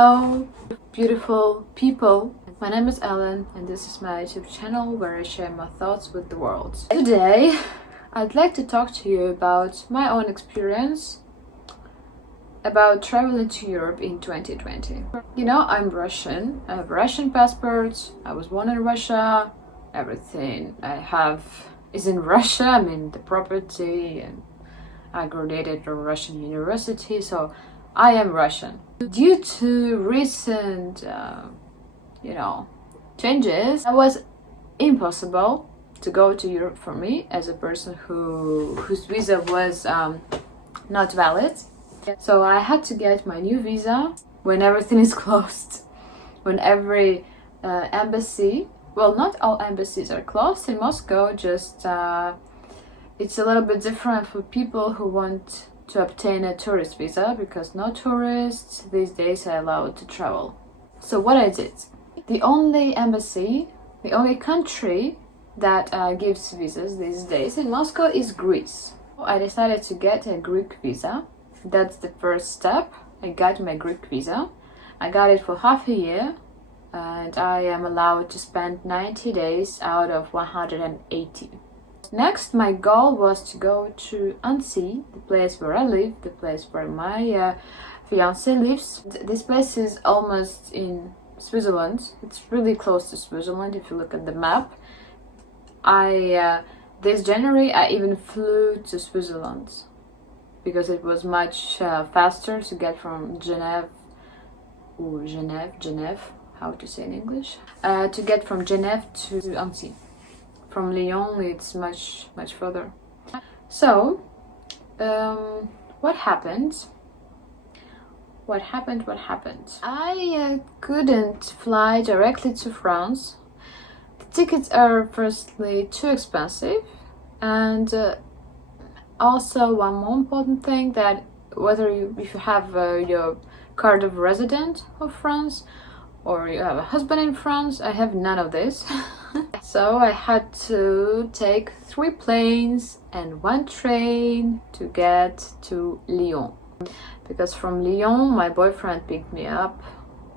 Hello, beautiful people. My name is Ellen, and this is my YouTube channel where I share my thoughts with the world. Today, I'd like to talk to you about my own experience about traveling to Europe in 2020. You know, I'm Russian. I have a Russian passport. I was born in Russia. Everything I have is in Russia. I mean, the property, and I graduated from Russian university, so I am Russian. Due to recent, changes, it was impossible to go to Europe for me as a person whose visa was not valid. So I had to get my new visa when everything is closed, when every embassy, well, not all embassies are closed in Moscow, just it's a little bit different for people who want to obtain a tourist visa, because no tourists these days are allowed to travel. So what I did, the only embassy, the only country that gives visas these days in Moscow is Greece. I decided to get a Greek visa. That's the first step. I got my Greek visa. I got it for half a year, and I am allowed to spend 90 days out of 180. Next, my goal was to go to Annecy, the place where I live, the place where my fiancé lives. This place is almost in Switzerland. It's really close to Switzerland if you look at the map. This January I even flew to Switzerland because it was much faster to get from Geneva, how to say in English, to get from Geneva to Annecy. From Lyon, it's much further. So, what happened? I couldn't fly directly to France. The tickets are firstly too expensive, and also one more important thing, that if you have your card of resident of France, or you have a husband in France, I have none of this. So I had to take 3 planes and 1 train to get to Lyon. Because from Lyon, my boyfriend picked me up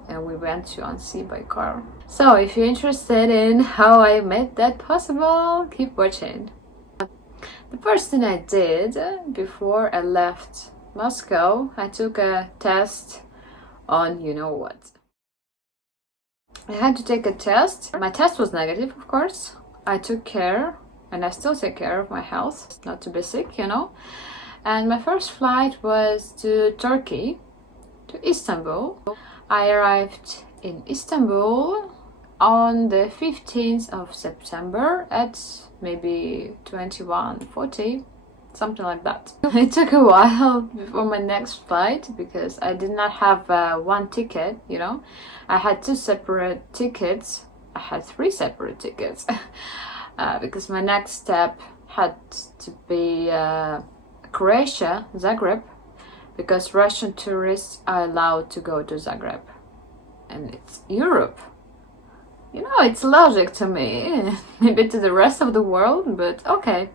and we went to Annecy by car. So if you're interested in how I made that possible, keep watching. The first thing I did before I left Moscow, I took a test on you know what. I had to take a test. My test was negative, of course. I took care, and I still take care of my health, not to be sick, you know. And my first flight was to Turkey, to Istanbul. I arrived in Istanbul on the 15th of September at maybe 21:40, something like that. It took a while before my next flight because I did not have one ticket, you know. I had 2 separate tickets. I had 3 separate tickets because my next step had to be Croatia, Zagreb, because Russian tourists are allowed to go to Zagreb. And it's Europe. You know, it's logic to me. Maybe to the rest of the world, but okay.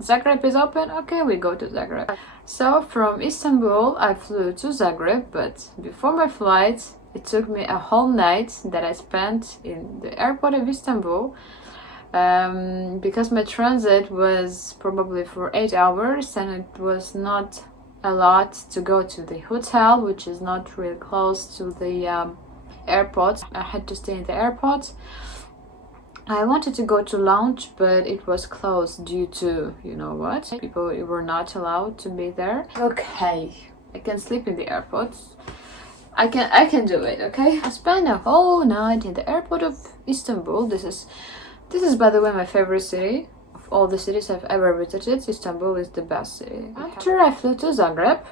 Zagreb is open, okay, we go to Zagreb. So from Istanbul I flew to Zagreb, but before my flight it took me a whole night that I spent in the airport of Istanbul, because my transit was probably for 8 hours and it was not a lot to go to the hotel, which is not really close to the airport. I had to stay in the airport. I wanted to go to lounge, but it was closed due to, you know what, people were not allowed to be there. Okay, I can sleep in the airport. I can do it, okay? I spent a whole night in the airport of Istanbul. This is by the way my favorite city. Of all the cities I've ever visited, Istanbul is the best city. After I flew to Zagreb,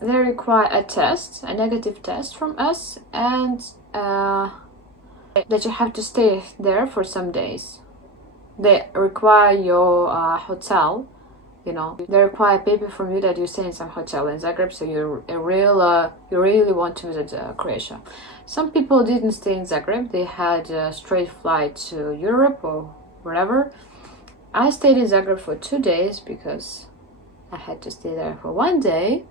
they require a test, a negative test from us, and that you have to stay there for some days. They require your hotel, you know. They require paper from you that you stay in some hotel in Zagreb, so you really want to visit Croatia. Some people didn't stay in Zagreb. They had a straight flight to Europe or wherever. I stayed in Zagreb for 2 days because I had to stay there for 1 day.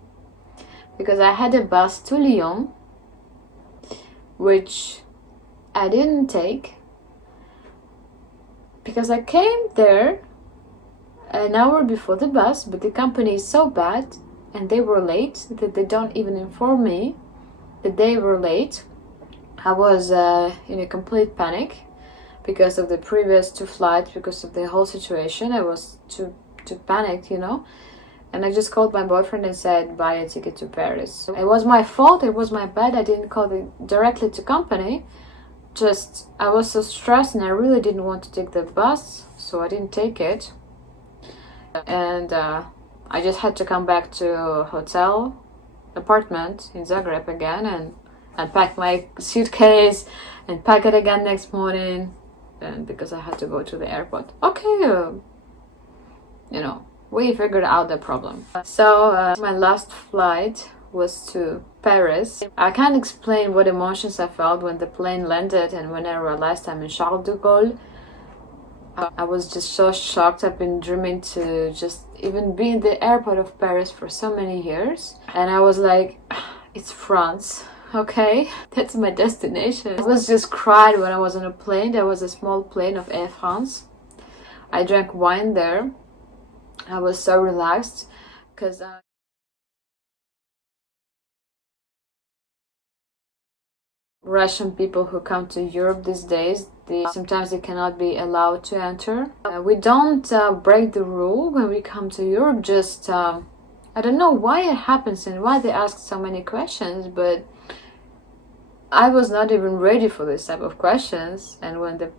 because I had a bus to Lyon, which I didn't take because I came there an hour before the bus, but the company is so bad and they were late that they don't even inform me that they were late. I was in a complete panic because of the previous 2 flights, because of the whole situation. I was too panicked, and I just called my boyfriend and said, buy a ticket to Paris. It was my fault, it was my bad. I didn't call directly to company. Just I was so stressed and I really didn't want to take the bus, so I didn't take it. And I just had to come back to hotel apartment in Zagreb again and pack my suitcase and pack it again next morning, and because I had to go to the airport. Okay, we figured out the problem. So my last flight was to Paris. I can't explain what emotions I felt when the plane landed and when I realized I'm in Charles de Gaulle. I was just so shocked. I've been dreaming to just even be in the airport of Paris for so many years. And I was like, it's France, okay? That's my destination. I was just cried when I was on a plane. There was a small plane of Air France. I drank wine there. I was so relaxed because Russian people who come to Europe these days, sometimes they cannot be allowed to enter. We don't break the rule when we come to Europe, just I don't know why it happens and why they ask so many questions, but I was not even ready for this type of questions. And when the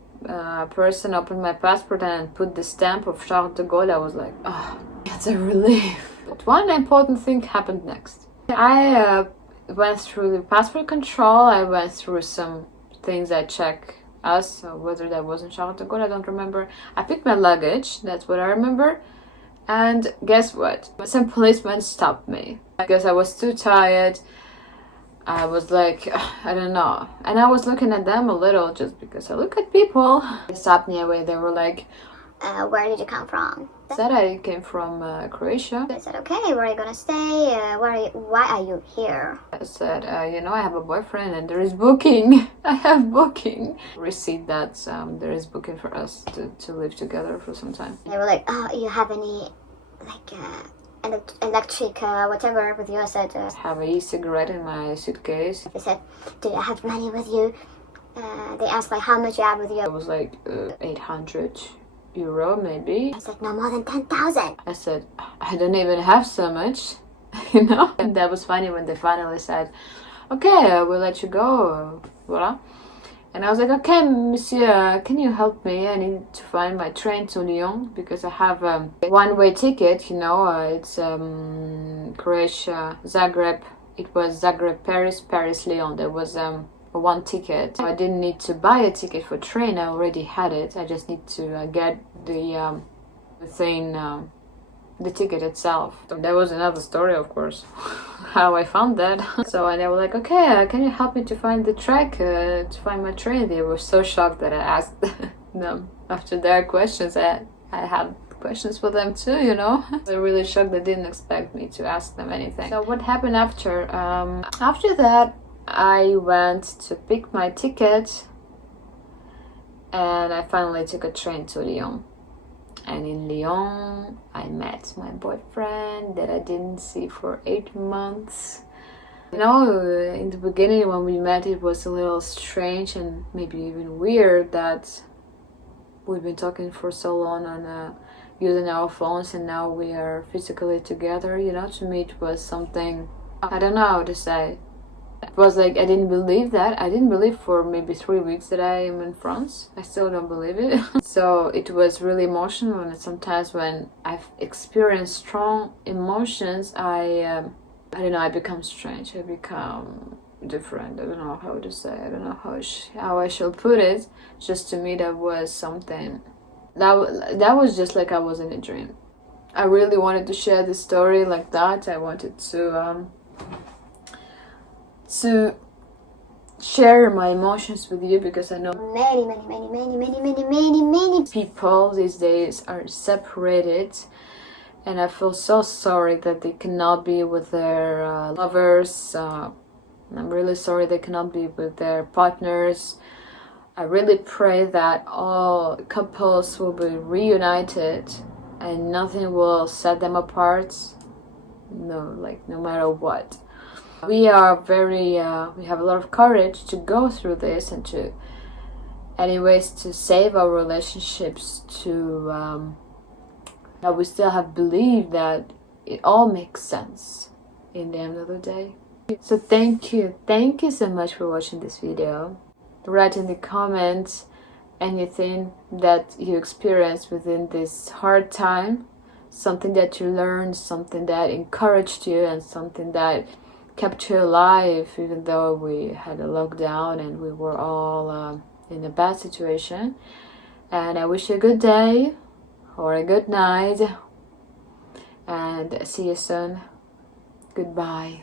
person opened my passport and put the stamp of Charles de Gaulle, I was like, oh, it's a relief. But one important thing happened next. I went through the passport control. I went through some things that check us, whether that was in Charles de Gaulle, I don't remember. I picked my luggage, that's what I remember. And guess what? Some policemen stopped me because I was too tired. I was like, I don't know. And I was looking at them a little just because I look at people. They stopped me away. They were like, where did you come from? I said I came from Croatia. I said, okay, where are you gonna stay? Why are you here? I said, I have a boyfriend and there is booking. I have booking. Receipt that there is booking for us to live together for some time. They were like, oh, you have any, electric whatever with you? I said, I have an e-cigarette in my suitcase. They said, do you have money with you? They asked like how much you have with you. It was like 800 euro maybe. I said, no more than 10,000. I said, I don't even have so much, And that was funny when they finally said, okay, we'll let you go, voila. And I was like, okay, monsieur, can you help me? I need to find my train to Lyon because I have a one-way ticket, it's Croatia, Zagreb. It was Zagreb, Paris, Paris, Lyon. There was one ticket. I didn't need to buy a ticket for train. I already had it. I just need to get the thing, the ticket itself. So that was another story, of course, how I found that. So and they were like, okay, can you help me to find the track, to find my train? They were so shocked that I asked them after their questions. I had questions for them too, They're really shocked. They didn't expect me to ask them anything. So what happened after? After that, I went to pick my ticket and I finally took a train to Lyon. And in Lyon, I met my boyfriend that I didn't see for 8 months. In the beginning when we met, it was a little strange and maybe even weird that we've been talking for so long on using our phones and now we are physically together. To me it was something, I don't know how to say. It was like I didn't believe that. I didn't believe for maybe 3 weeks that I am in France. I still don't believe it. So it was really emotional, and sometimes when I've experienced strong emotions, I don't know, I become strange. I become different. I don't know how to say. I don't know how I shall put it. Just to me, that was something. That was just like I was in a dream. I really wanted to share this story like that. I wanted to share my emotions with you because I know Many people these days are separated and I feel so sorry that they cannot be with their lovers. I'm really sorry they cannot be with their partners. I really pray that all couples will be reunited and nothing will set them apart. No matter what. We are we have a lot of courage to go through this and to save our relationships, that we still have believed that it all makes sense in the end of the day. So thank you so much for watching this video. Write in the comments anything that you experienced within this hard time, something that you learned, something that encouraged you, and something that kept you alive even though we had a lockdown and we were all in a bad situation. And I wish you a good day or a good night, and see you soon. Goodbye.